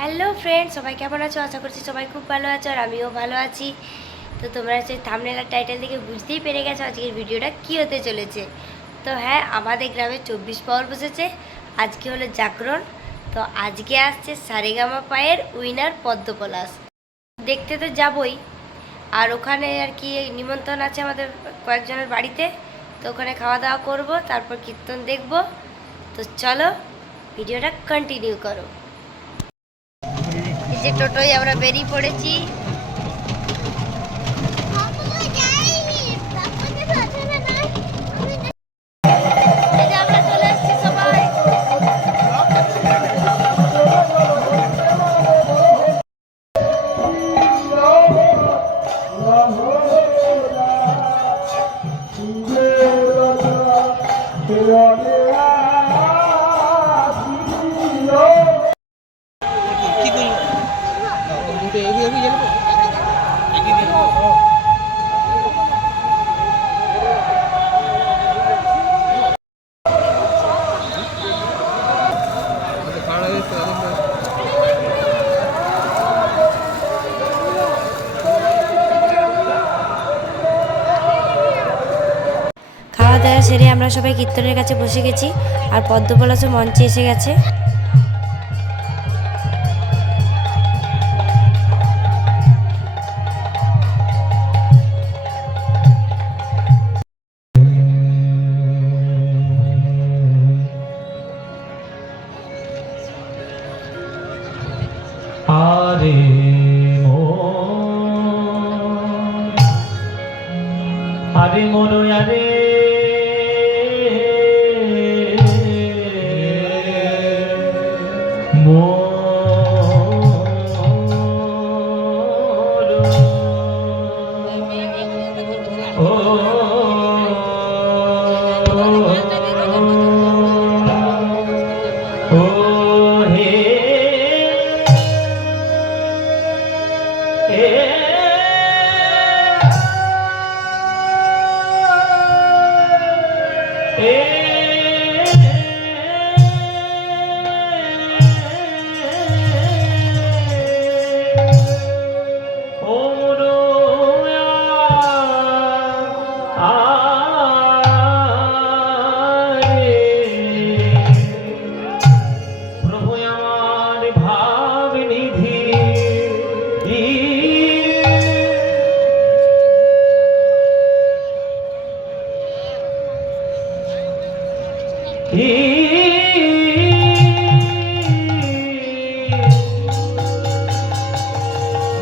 Hello friend, সবাই কেমন আছো? আশা করছি সবাই খুব ভালো আছো আর আমিও ভালো আছি। তো তোমরা সেই থাম্বনেল আর টাইটেল দেখে বুঝতেই পেরে গেছো আজকের ভিডিওটা কী হতে চলেছে। তো হ্যাঁ, আমাদের গ্রামে 24 পাওয়ার বসেছে। আজকে হলো জাগরণ। তো আজকে আসছে সারেগামা পায়ের উইনার পদ্মপলাশ। দেখতে তো যাবই, আর ওখানে আর কি নিমন্ত্রণ আছে আমাদের কয়েকজনের বাড়িতে। তো ওখানে খাওয়া দাওয়া করবো, তারপর কীর্তন দেখবো। তো চলো ভিডিওটা কন্টিনিউ করো। এই যে টোটোয় আমরা বেরিয়ে পড়েছি। আমরা চলে এসেছি সবাই। খাওয়া দাওয়া সেরে আমরা সবাই কীর্তনের কাছে বসে গেছি, আর পদ্মপলাশও মঞ্চে এসে গেছে। আরে আরে মনো আরে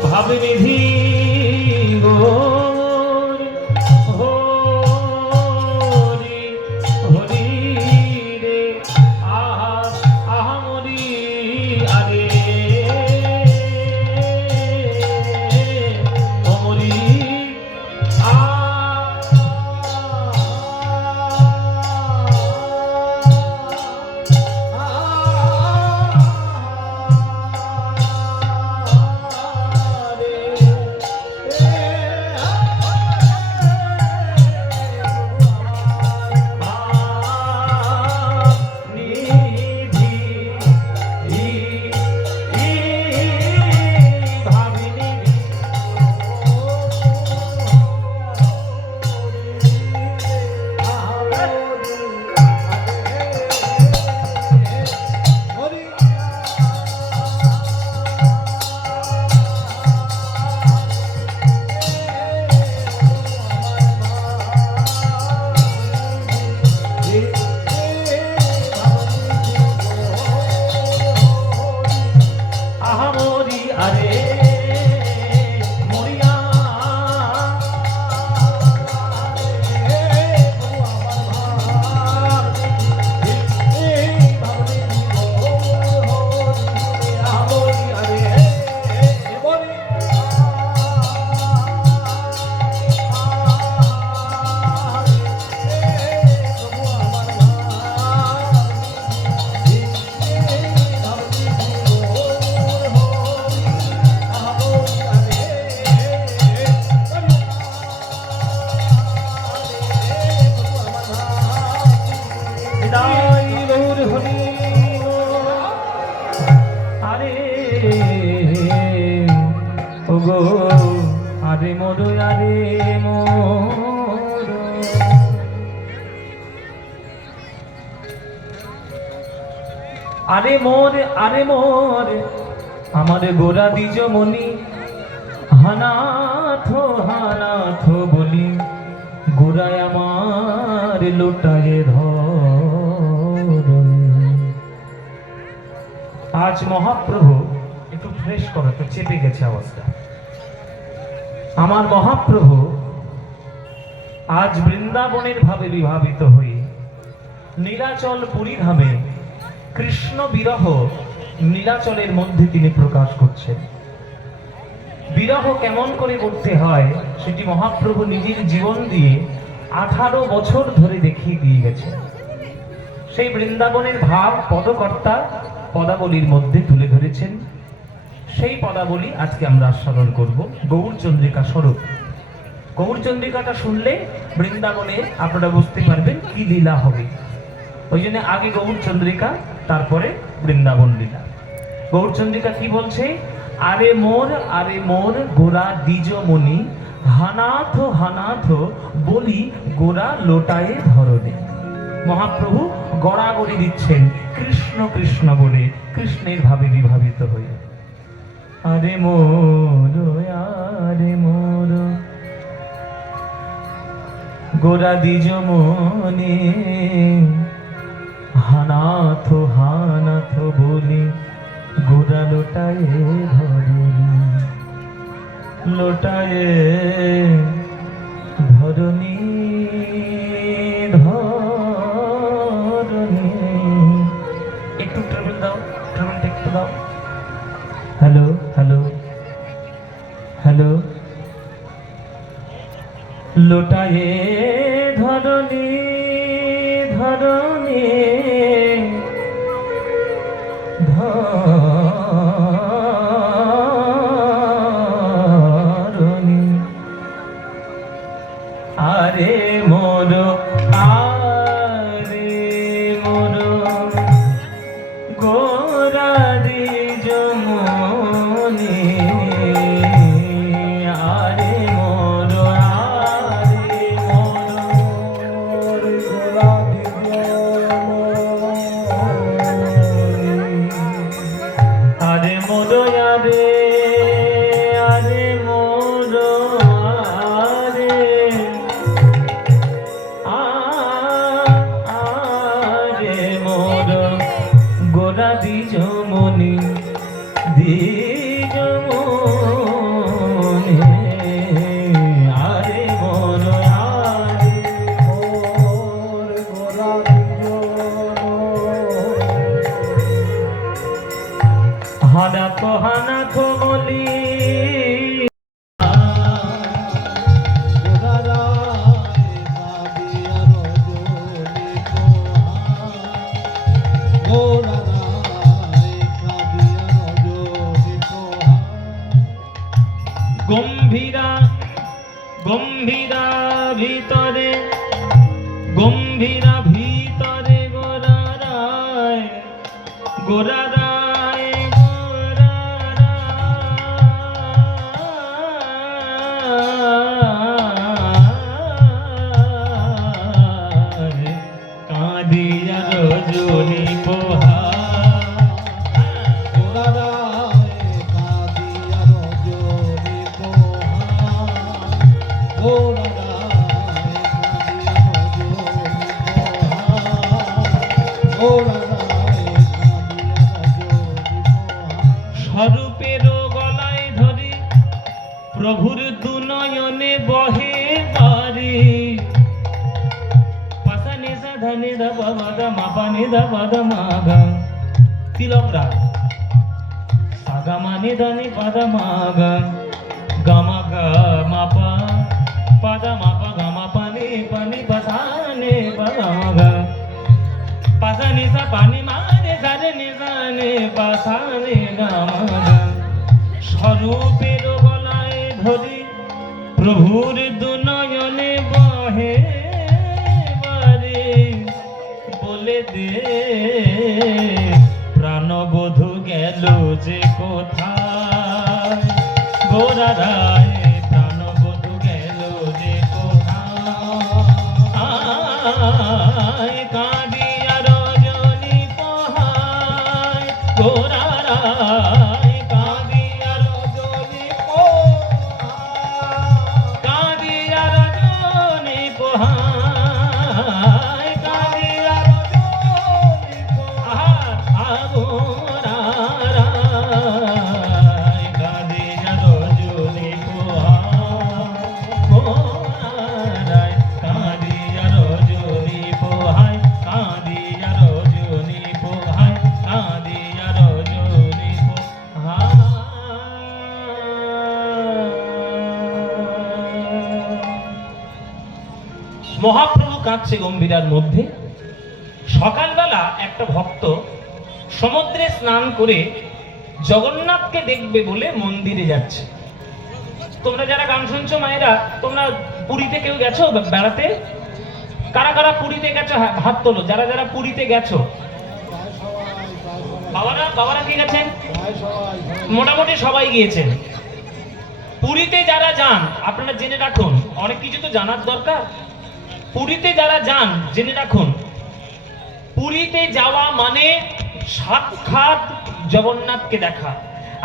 ভাবনিধি হরি হরি রে আহা আহমরি আরে অমরি গো আরে মোর আরে মোর আরে মোর আরে মোর আমার গোরা দ্বিজ মনি হানাথ হানাথ বলি গোরায় আমার লোটায় ধরনি। আজ মহাপ্রভু একটু ফ্রেশ করো, তো চেপে গেছে অবস্থা। আমার মহাপ্রভু আজ বৃন্দাবনের ভাবে বিভাবিত হয়ে নীলাচল পুরী ধামে কৃষ্ণ বিরহ নীলাচলের মধ্যে তিনি প্রকাশ করছেন। বিরহ কেমন করে করতে হয় সেটি মহাপ্রভু নিজের জীবন দিয়ে 18 বছর ধরে দেখিয়ে দিয়ে গেছেন। সেই বৃন্দাবনের ভাব পদকর্তা পদাবলীর মধ্যে তুলে ধরেছেন। সেই পদাবলী আজকে আমরা আস্বাদন করব। গৌরচন্দ্রিকা স্বরূপ। গৌরচন্দ্রিকাটা শুনলে বৃন্দাবনে আপনারা বুঝতে পারবেন কি লীলা হবে। ওই জন্য আগে গৌরচন্দ্রিকা, তারপরে বৃন্দাবন লীলা। গৌরচন্দ্রিকা কি বলছে? আরে মোর গোরা দ্বিজ মনি হানাথ হানাথ বলি গোরা লোটায়ে ধরনে। মহাপ্রভু গড়াগড়ি দিচ্ছেন কৃষ্ণ কৃষ্ণ বলে, কৃষ্ণের ভাবে বিভাবিত হয়ে। আরে মোর গোরা দ্বিজ মনি হানাথ হানাথ বলি গোরা লোটায়ে ধরনি। লোটায়ে ধরনি ধরনি। একটু ট্রেবল দাও, ট্রেবলটা একটু দাও। Hello hello hello. লোটায়ে ধরনি ধরনি ধরনি। আরে মোর গোরা দ্বিজ মনি আরে মোর গোরা আরে মোর আরে মোর আরে মোর গোরা দ্বিজ মনি দ্বিজ মনি আরে মোর গোরা হানাথ হানাথ বলি গম্ভীরা গম্ভীরা ভিতরে গম্ভীরা ভিতরে গোরা রায় গোরা রায় গোরা রায় কাঁদিয়া রজনী পোহা স্বরূপের গলায় ধরে প্রভুর দুনয়নে বহে বারে পাশানে সাধনে দাবাদা মাপানে দাবাদা মাগা তিলক রাগ সাগা মানে দানে পাদা মাগা গামা গা মাপা পাদা মাপা গামা পানে পানি পাশানে পাদা মাগা পাশানে সা পানি মানে সাধনে সানে পাশানে গামা স্বরূপের গলায় ধরি প্রভুর দুনয়নে বহে বারে বলে দে প্রাণবধূ গেল যে কোথায় ঘোরারায় প্রাণবধূ গেল যে কোথায়, কাঁদিয়া রজনী পোহায় ঘোরারায়, কাঁদিয়া রজনী পোহায়, কাঁদিয়া রজনী পোহায়, কাঁদিয়া রজনী পোহায় ঘোরারায়, কাঁদিয়া রজনী পোহায় ঘোরারায়, কাঁদিয়া রজনী পোহায়, কাঁদিয়া রজনী পোহায়, কাঁদিয়া রজনী পোহায়। মহাপ্রভু কাঁদছে গম্ভীরার মধ্যে। সকালবেলা একটা ভক্ত সমুদ্রে স্নান করে জগন্নাথকে দেখবে বলে মন্দিরে যাচ্ছে। তোমরা যারা গান শুনছো মায়েরা, তোমরা পুরীতে কেউ গেছো বেড়াতে? কারা কারা পুরীতে গেছো হাত তোলো। যারা যারা পুরীতে গেছো, বাবারা কি গেছেন? মোটামুটি সবাই গিয়েছেন। পুরীতে যারা যান আপনারা জেনে রাখুন, অনেক কিছু তো জানার দরকার। পুরীতে যারা যান জেনে রাখুন, পুরীতে যাওয়া মানে সাক্ষাৎ জগন্নাথকে দেখা,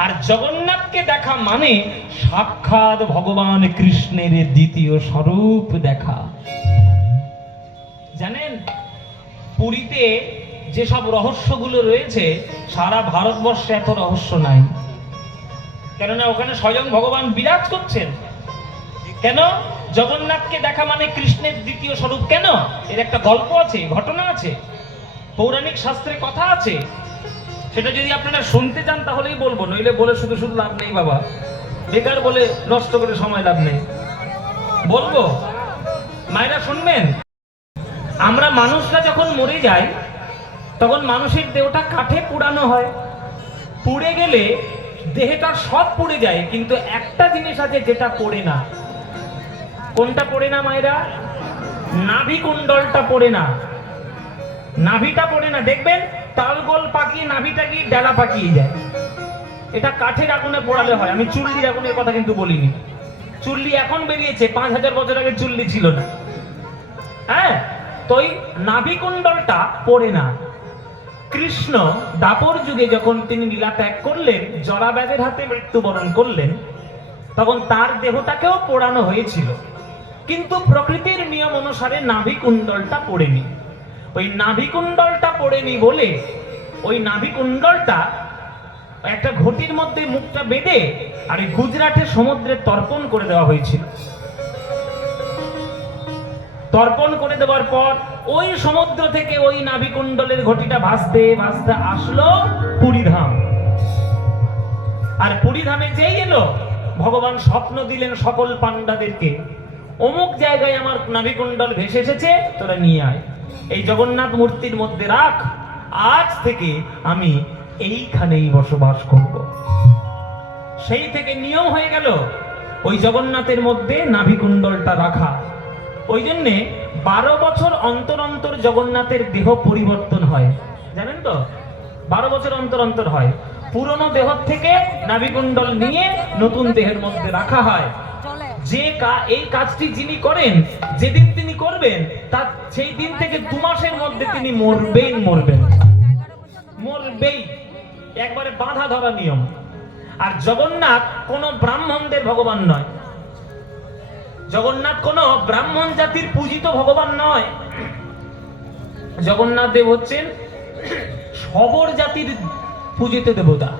আর জগন্নাথকে দেখা মানে সাক্ষাৎ ভগবান কৃষ্ণের দ্বিতীয় স্বরূপ দেখা। জানেন, পুরীতে যেসব রহস্যগুলো রয়েছে সারা ভারতবর্ষে এত রহস্য নাই। কেননা ওখানে স্বয়ং ভগবান বিরাজ করছেন। কেন? জগন্নাথকে দেখা মানে কৃষ্ণের দ্বিতীয় স্বরূপ। কেন? এর একটা গল্প আছে, ঘটনা আছে, পৌরাণিক শাস্ত্রে কথা আছে। সেটা যদি আপনারা শুনতে চান তাহলেই বলবো, নইলে বলে শুধু শুধু লাভ নেই বাবা, বেকার বলে নষ্ট করে সময় লাভ নেই। বলবো, মায়েরা শুনবেন। আমরা মানুষরা যখন মরে যাই তখন মানুষের দেহটা কাঠে পুড়ানো হয়। পুড়ে গেলে দেহটা সব পুড়ে যায়, কিন্তু একটা জিনিস আছে যেটা পড়ে না। কোনটা পড়ে না মায়েরা? নাভি কুণ্ডলটা পড়ে না। নাভিটা পড়ে না। দেখবেন তালগোল পাকিয়ে নাভিটা গিয়ে ডালা পাকিয়ে যায়। এটা কাঠের আগুনে পোড়ালে হয়। আমি চুল্লির আগুনের কথা কিন্তু বলিনি। চুল্লি এখন বেরিয়েছে, 5000 বছর আগে চুল্লি ছিল না। হ্যাঁ, তো ওই নাভি কুণ্ডলটা পড়ে না। কৃষ্ণ দাপর যুগে যখন তিনি লীলা ত্যাগ করলেন, জরাব্যাধের হাতে মৃত্যুবরণ করলেন, তখন তার দেহটাকেও পোড়ানো হয়েছিল, কিন্তু প্রকৃতির নিয়ম অনুসারে নাভি কুণ্ডলটা পড়েনি। ওই নাভি কুণ্ডলটা পড়েনি বলে ওই নাভি কুণ্ডলটা একটা ঘটির মধ্যে মুখটা বেঁধে আর এই গুজরাটে সমুদ্রে তর্পণ করে দেওয়া হয়েছিল। তর্পণ করে দেওয়ার পর ওই সমুদ্র থেকে ওই নাভি কুণ্ডলের ঘটিটা ভাসতে ভাসতে আসলো পুরীধাম। আর পুরীধামে যেই এলো, ভগবান স্বপ্ন দিলেন সকল পান্ডাদেরকে, অমুক জায়গায় আমার নাভি কুণ্ডল ভেসে এসেছে, তোরা নিয়ে আয়, এই জগন্নাথ মূর্তির মধ্যে রাখ, আজ থেকে আমি এইখানেই বসবাস করব। সেই থেকে নিয়ম হয়ে গেল ওই জগন্নাথের মধ্যে নাভি কুণ্ডলটা রাখা। ওই জন্যে 12 বছর অন্তর অন্তর জগন্নাথের দেহ পরিবর্তন হয়, জানেন তো? 12 বছর অন্তর অন্তর হয়। পুরনো দেহ থেকে নাভি কুণ্ডল নিয়ে নতুন দেহের মধ্যে রাখা হয়। যে এই কাজটি যিনি করেন, যেদিন তিনি করবেন তার সেই দিন থেকে 2 মাসের মধ্যে তিনি মরবেই। একবারে বাঁধা ধরা নিয়ম। আর জগন্নাথ কোন ব্রাহ্মণদের ভগবান নয়। জগন্নাথ কোন ব্রাহ্মণ জাতির পূজিত ভগবান নয়। জগন্নাথ দেব হচ্ছেন সবর জাতির পূজিত দেবতা।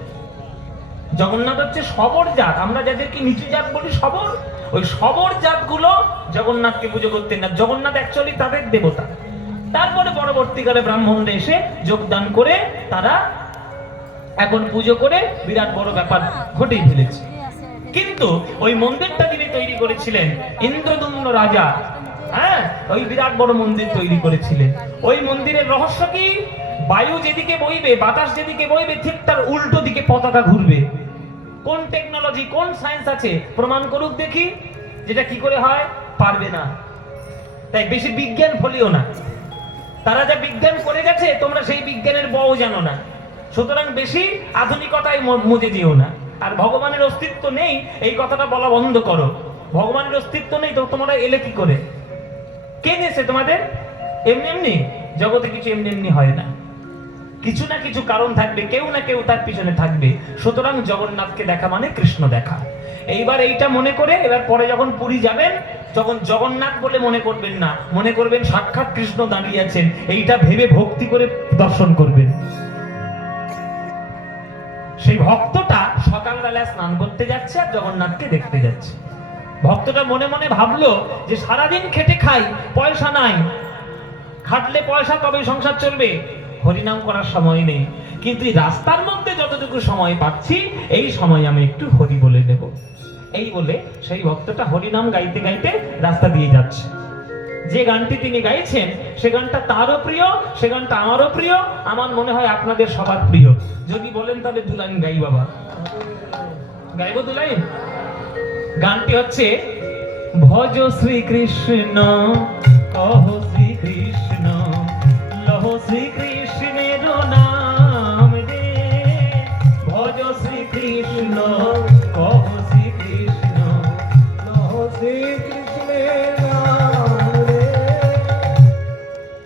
জগন্নাথ হচ্ছে সবর জাত। আমরা যাদেরকে নিচু জাত বলি সবর, ওই সবর জাতগুলো জগন্নাথকে পুজো করতেন না। জগন্নাথ অ্যাকচুয়ালি তাদের দেবতা। তারপরে পরবর্তীকালে ব্রাহ্মণরা এসে যোগদান করে তারা এখন পুজো করে বিরাট বড় ব্যাপার ঘটেই ফেলেছে। কিন্তু ওই মন্দিরটা তিনি তৈরি করেছিলেন ইন্দ্রদম্ন রাজা। হ্যাঁ, ওই বিরাট বড় মন্দির তৈরি করেছিলেন। ওই মন্দিরের রহস্য কি? বায়ু যেদিকে বইবে, বাতাস যেদিকে বইবে, ঠিক তার উল্টো দিকে পতাকা ঘুরবে। কোন টেকনোলজি, কোন সায়েন্স আছে? প্রমাণ করুক দেখি। যেটা কি করে হয়? পারবে না। তাই বেশি বিজ্ঞান ফলিও না। তারা যা বিজ্ঞান করে গেছে তোমরা সেই বিজ্ঞানের বও জানো না, সুতরাং বেশি আধুনিকতায় মজে যেও না। আর ভগবানের অস্তিত্ব নেই এই কথাটা বলা বন্ধ করো। ভগবানের অস্তিত্ব নেই তো তোমরা এলে কি করে? কে দিয়েছে তোমাদের? এমনি এমনি জগতে কিছু এমনি এমনি হয় না, কিছু না কিছু কারণ থাকবে, কেউ না কেউ তার পিছনে থাকবে। সুতরাং জগন্নাথকে দেখা মানে কৃষ্ণ দেখা। এইবার এইটা মনে করে এবার পরে যখন পুরী যাবেন, যখন জগন্নাথ বলে মনে করবেন না, মনে করবেন সাক্ষাৎ কৃষ্ণ দাঁড়িয়ে আছেন, এইটা ভেবে ভক্তি করে দর্শন করবেন। সেই ভক্তটা সকালবেলায় স্নান করতে যাচ্ছে আর জগন্নাথকে দেখতে যাচ্ছে। ভক্তটা মনে মনে ভাবলো যে সারাদিন খেটে খাই, পয়সা নাই, খাটলে পয়সা তবে সংসার চলবে, হরিনাম করার সময় নেই, কিন্তু এই রাস্তার মধ্যে যতটুকু সময় পাচ্ছি এই সময় আমি একটু হরি বলে নেব। এই বলে সেই ভক্তটা হরিনাম গাইতে গাইতে রাস্তা দিয়ে যাচ্ছে। যে গানটি তিনি গাইছেন সে গানটা তারও প্রিয়, সে গানটা আমারও প্রিয়, আমার মনে হয় আপনাদের সবার প্রিয়। যদি বলেন তাহলে দু লাইন গাই বাবা, গাইবো দু লাইন। গানটি হচ্ছে ভজ শ্রীকৃষ্ণ কহ শ্রীকৃষ্ণ লহ শ্রীকৃষ্ণের নাম রে, ভজ শ্রীকৃষ্ণ কহ শ্রীকৃষ্ণ লহ শ্রীকৃষ্ণের নাম রে।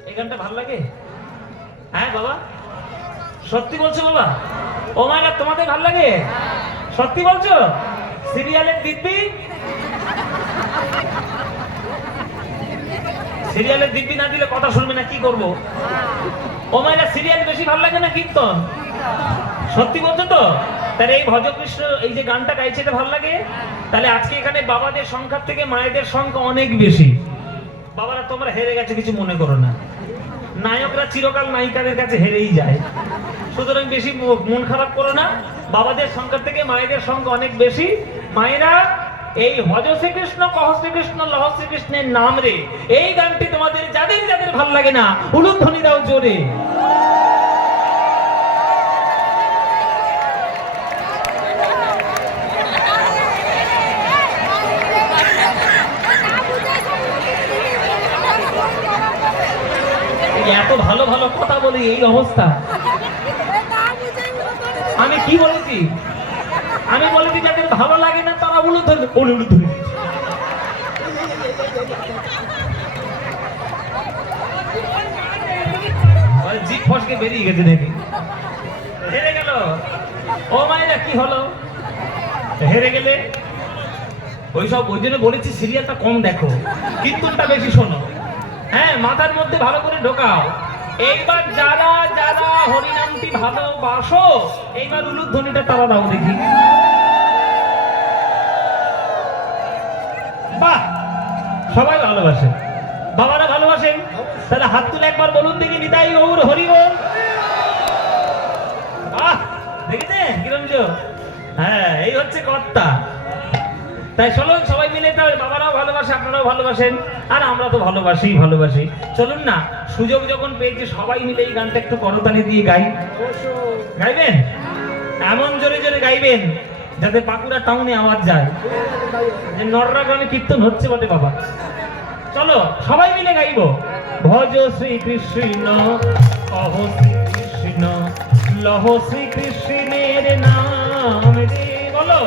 এই গানটা ভালো লাগে? হ্যাঁ বাবা, সত্যি বলছো বাবা? ও মায়েরা তোমাদের ভালো লাগে? সত্যি বলছো? সিরিয়ালের দিব্যি, সিরিয়ালের দিব্যি না দিলে কথা শুনবে না, কি করবো? ও মায়েরা সিরিয়াল বেশি ভালো লাগে না কীর্তন? সত্যি বলছো তো? তাহলে এই ভজকৃষ্ণ এই যে গানটা গাইছে এটা ভালো লাগে? তাহলে আজকে এখানে বাবাদের সংখ্যার থেকে মায়েদের সংখ্যা অনেক বেশি। বাবারা তোমরা হেরে গেছে কিছু মনে করো না, নায়করা চিরকাল নায়িকাদের কাছে হেরেই যায়, সুতরাং বেশি মন খারাপ করো না। বাবাদের সংখ্যা থেকে মায়েদের সংখ্যা অনেক বেশি। মায়েরা এই ভজ শ্রীকৃষ্ণ কহ শ্রীকৃষ্ণ লহ শ্রীকৃষ্ণের নাম রে, এই গানটি তোমাদের যাদের যাদের ভাল লাগে না উলুধ্বনি দাও জোরে। এত ভালো ভালো কথা বলি এই অবস্থা। আমি কি বলেছি? আমি বলেছি যাদের ভালো লাগে না তারা উলুধ্বনি। জিভ ফসকে বেরিয়ে গেছে দেখি, হেরে গেল। ও মায়েরা কি হলো? হেরে গেলে ওইসব, ওই জন্য বলেছি সিরিয়ালটা কম দেখো, কীর্তনটা বেশি শোনো। হ্যাঁ, মাথার মধ্যে ভালো করে ঢোকাও। এইবার যারা যারা হরিনামটি ভালোবাসো এইবার উলুধ্বনিটা তারা দাও দেখি। বাহ, সবাই ভালোবাসে, বাবারা ভালোবাসেন, তাহলে হাত তুলে একবার বলুন দেখি নিতাই গৌর হরি বল। বাহ, দেখেছেন কিরম? হ্যাঁ, এই হচ্ছে কর্তা। তাই চলুন সবাই মিলে, তো বাবারাও ভালোবাসে, আপনারাও ভালোবাসেন, আর আমরা তো ভালোবাসি। চলুন না, সুযোগ যখন পেয়েছি সবাই মিলে এই গানটা একটু করতালি দিয়ে গাই। গাইবেন? এমন জোরে জোরে গাইবেন যাতে বাঁকুড়া টাউনে আওয়াজ যায় যে নররা গ্রামে কীর্তন হচ্ছে বটে বাবা। চলো সবাই মিলে গাইব। ভজ শ্রীকৃষ্ণ কহ শ্রীকৃষ্ণ লহ শ্রীকৃষ্ণের নাম রে, বলো।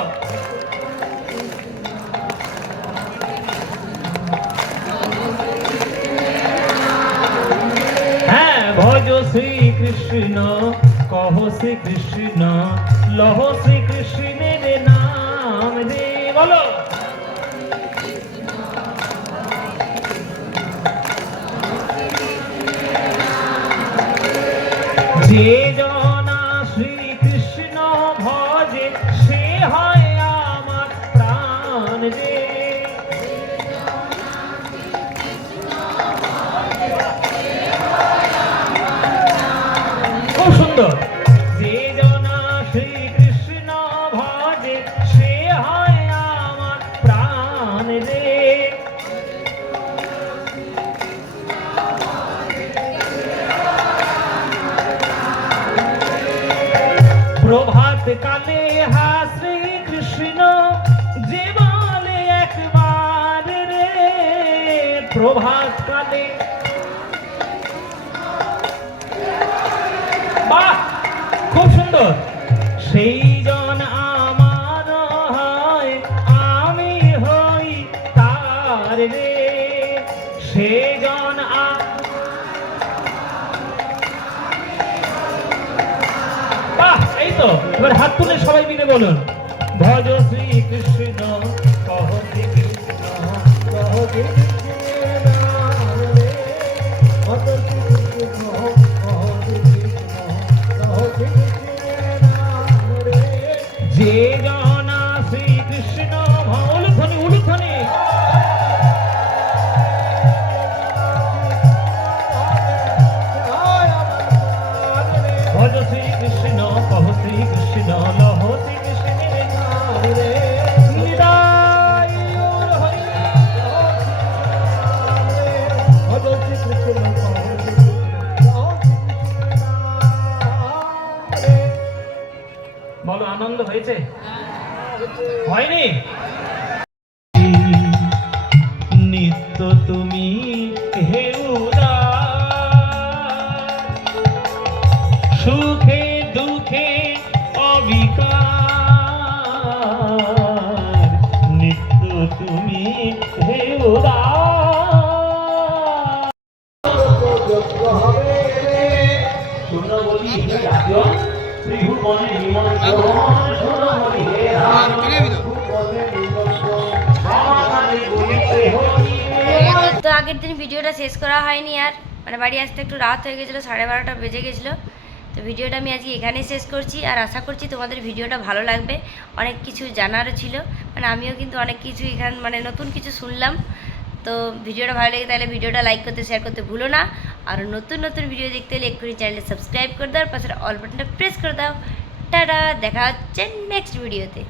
ভজ শ্রীকৃষ্ণ কহ শ্রীকৃষ্ণ লহ শ্রীকৃষ্ণের নাম রে, বলো। যে জনা শ্রীকৃষ্ণ ভজে সে হয় আমার প্রাণ রে। খুব সুন্দর। যে জনা শ্রীকৃষ্ণ ভজে সে হয় আমার প্রাণ রে। প্রভাত কালে হা শ্রীকৃষ্ণ যে বলে একবার রে, প্রভাত কালে। বাহ, খুব সুন্দর। সেই জন আমার এবার হাত তুলে সবাই মিলে বলুন, ভজ শ্রী কৃষ্ণ কহ শ্রী কৃষ্ণ কহ শ্রী কৃষ্ণ রে, ভজ শ্রী কৃষ্ণ কহ শ্রী কৃষ্ণ কহ শ্রী কৃষ্ণ রে। যে জনা শ্রীকৃষ্ণ উলুধ্বনি উলুধ্বনি, ভজ শ্রীকৃষ্ণ কহ শ্রীকৃষ্ণ লহ শ্রীকৃষ্ণ রে, নিতাই গৌর হরি, ভজ শ্রীকৃষ্ণ কহ শ্রীকৃষ্ণ লহ শ্রীকৃষ্ণ রে। বলো, আনন্দ হয়েছে? হয়নি? নিত্য তুমি হে উদার, সুখে দুঃখে অবিকার, নিত্য তুমি হে উদার। শোনো বলি হে রাজন, ত্রিভুবনে নিমন্ত্রণ, শোনো বলি হে রাজন, তো আগের দিন ভিডিওটা শেষ করা হয়নি, আর মানে বাড়ি আসতে একটু রাত হয়ে গেছিলো, 12:30 বেজে গেছিলো। তো ভিডিওটা আমি আজকে এখানেই শেষ করছি, আর আশা করছি তোমাদের ভিডিওটা ভালো লাগবে। অনেক কিছু জানারও ছিল, মানে আমিও কিন্তু অনেক কিছু এখান মানে নতুন কিছু শুনলাম। তো ভিডিওটা ভালো লেগে তাহলে ভিডিওটা লাইক করতে, শেয়ার করতে ভুলো না। আর নতুন নতুন ভিডিও দেখতে হলে এক্ষুনি চ্যানেলটা সাবস্ক্রাইব করে দাও, আর পাশে অল বাটনটা প্রেস করে দাও। টাটা, দেখা হচ্ছে নেক্সট ভিডিওতে।